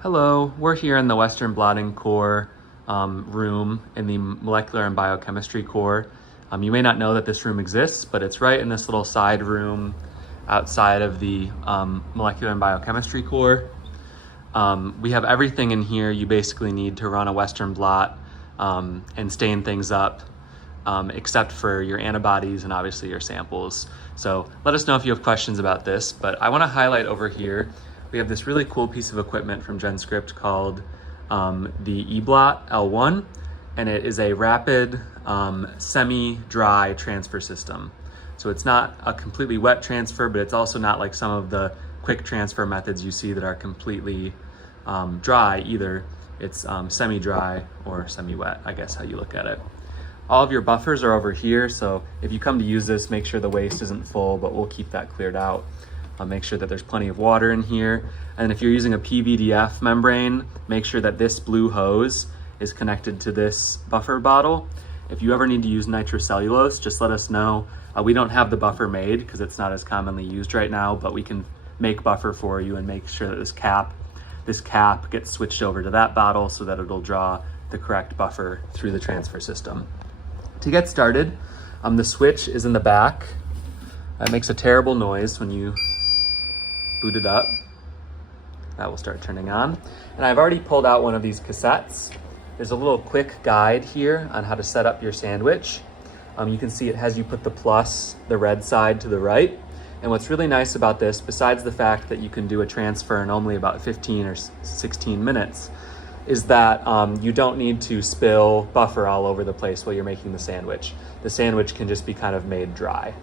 Hello, we're here in the Western Blotting Core room in the Molecular and Biochemistry Core. You may not know that this room exists, but it's right in this little side room outside of the Molecular and Biochemistry Core. We have everything in here you basically need to run a Western blot and stain things up, except for your antibodies and obviously your samples. So let us know if you have questions about this, but I want to highlight over here we have this really cool piece of equipment from GenScript called the eBlot L1, and it is a rapid semi-dry transfer system. So it's not a completely wet transfer, but it's also not like some of the quick transfer methods you see that are completely dry either. It's semi-dry or semi-wet, I guess how you look at it. All of your buffers are over here, so if you come to use this, make sure the waste isn't full, but we'll keep that cleared out. Make sure that there's plenty of water in here. And if you're using a PVDF membrane, make sure that this blue hose is connected to this buffer bottle. If you ever need to use nitrocellulose, just let us know. We don't have the buffer made because it's not as commonly used right now, but we can make buffer for you and make sure that this cap gets switched over to that bottle so that it'll draw the correct buffer through the transfer system. To get started, the switch is in the back. It makes a terrible noise when you boot it up. That will start turning on. And I've already pulled out one of these cassettes. There's a little quick guide here on how to set up your sandwich. You can see it has you put the plus, the red side to the right. And what's really nice about this, besides the fact that you can do a transfer in only about 15 or 16 minutes, is that you don't need to spill buffer all over the place while you're making the sandwich. The sandwich can just be kind of made dry.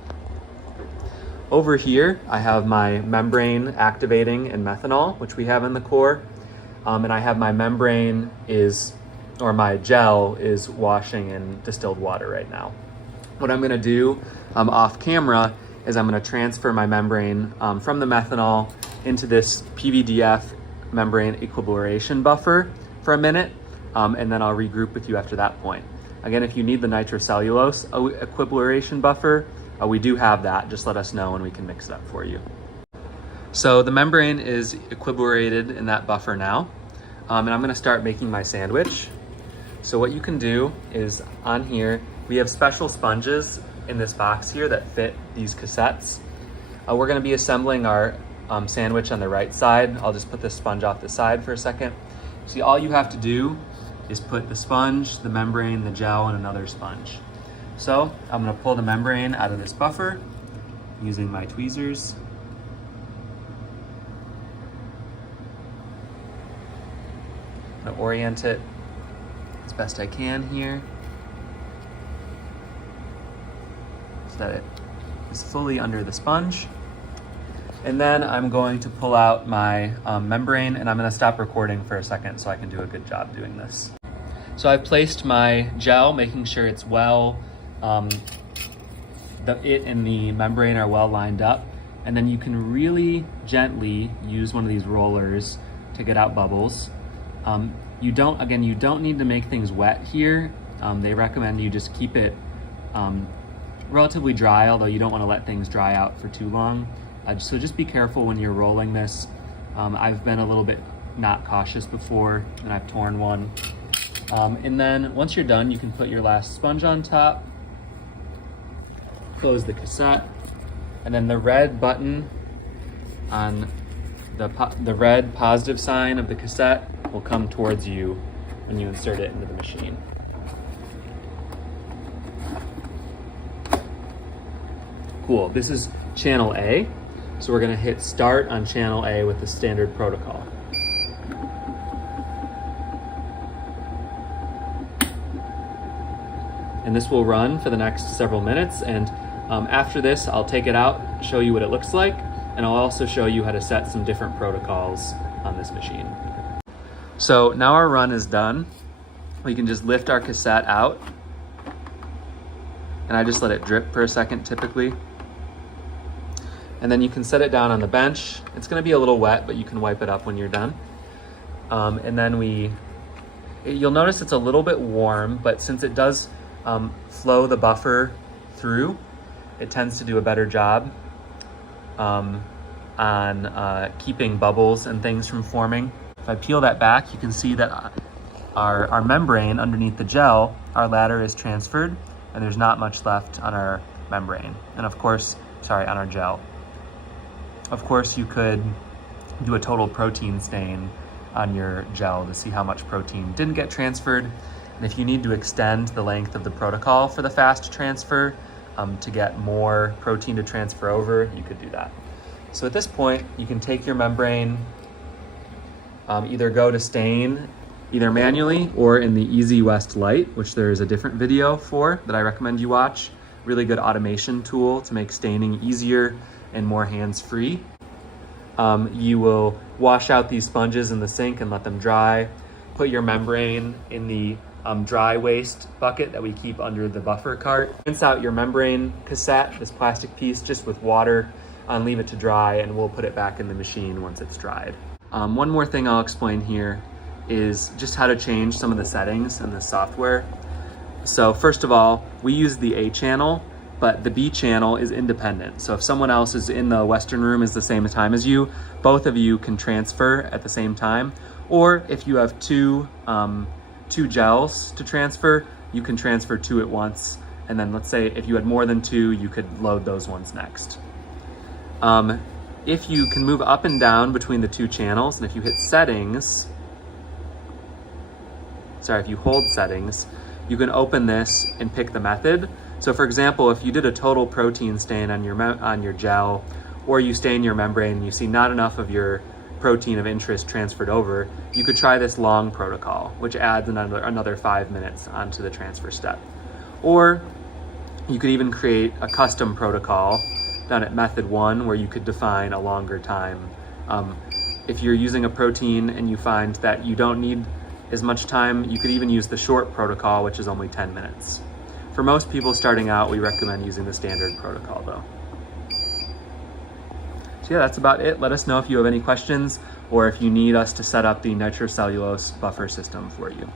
Over here, I have my membrane activating and methanol, which we have in the core. And I have my my gel is washing in distilled water right now. What I'm gonna do off camera is I'm gonna transfer my membrane from the methanol into this PVDF membrane equilibration buffer for a minute, and then I'll regroup with you after that point. Again, if you need the nitrocellulose equilibration buffer, we do have that. Just let us know and we can mix it up for you. So the membrane is equilibrated in that buffer now, and I'm gonna start making my sandwich. So what you can do is on here, we have special sponges in this box here that fit these cassettes. We're gonna be assembling our sandwich on the right side. I'll just put this sponge off the side for a second. See, all you have to do is put the sponge, the membrane, the gel, and another sponge. So I'm gonna pull the membrane out of this buffer using my tweezers. I'm gonna orient it as best I can here so that it is fully under the sponge. And then I'm going to pull out my membrane, and I'm gonna stop recording for a second so I can do a good job doing this. So I've placed my gel, making sure it's well, it and the membrane are well lined up. And then you can really gently use one of these rollers to get out bubbles. You don't need to make things wet here. They recommend you just keep it relatively dry, although you don't want to let things dry out for too long. So just be careful when you're rolling this. I've been a little bit not cautious before and I've torn one. And then once you're done, you can put your last sponge on top, close the cassette, and then the red button on the red positive sign of the cassette will come towards you when you insert it into the machine. Cool, this is channel A. So we're gonna hit start on channel A with the standard protocol. And this will run for the next several minutes. And after this, I'll take it out, show you what it looks like, and I'll also show you how to set some different protocols on this machine. So now our run is done. We can just lift our cassette out. And I just let it drip for a second typically. And then you can set it down on the bench. It's gonna be a little wet, but you can wipe it up when you're done. And then you'll notice it's a little bit warm, but since it does flow the buffer through, it tends to do a better job on keeping bubbles and things from forming. If I peel that back, you can see that our membrane underneath the gel, our ladder is transferred, and there's not much left on our membrane. And of course, sorry, on our gel. Of course, you could do a total protein stain on your gel to see how much protein didn't get transferred. And if you need to extend the length of the protocol for the fast transfer to get more protein to transfer over, you could do that. So at this point, you can take your membrane, either go to stain either manually or in the Easy West Lite, which there is a different video for that I recommend you watch. Really good automation tool to make staining easier and more hands-free. You will wash out these sponges in the sink and let them dry. Put your membrane in the dry waste bucket that we keep under the buffer cart. Rinse out your membrane cassette, this plastic piece, just with water, and leave it to dry, and we'll put it back in the machine once it's dried. One more thing I'll explain here is just how to change some of the settings in the software. So first of all, we use the A channel, but the B channel is independent. So if someone else is in the Western room is the same time as you, both of you can transfer at the same time. Or if you have two gels to transfer, you can transfer two at once. And then let's say if you had more than two, you could load those ones next. If you can move up and down between the two channels, and if you hit settings, if you hold settings, you can open this and pick the method. So for example, if you did a total protein stain on your gel, or you stain your membrane and you see not enough of your protein of interest transferred over, you could try this long protocol, which adds another 5 minutes onto the transfer step. Or you could even create a custom protocol down at method 1 where you could define a longer time. If you're using a protein and you find that you don't need as much time, you could even use the short protocol, which is only 10 minutes. For most people starting out, we recommend using the standard protocol though. So yeah, that's about it. Let us know if you have any questions or if you need us to set up the nitrocellulose buffer system for you.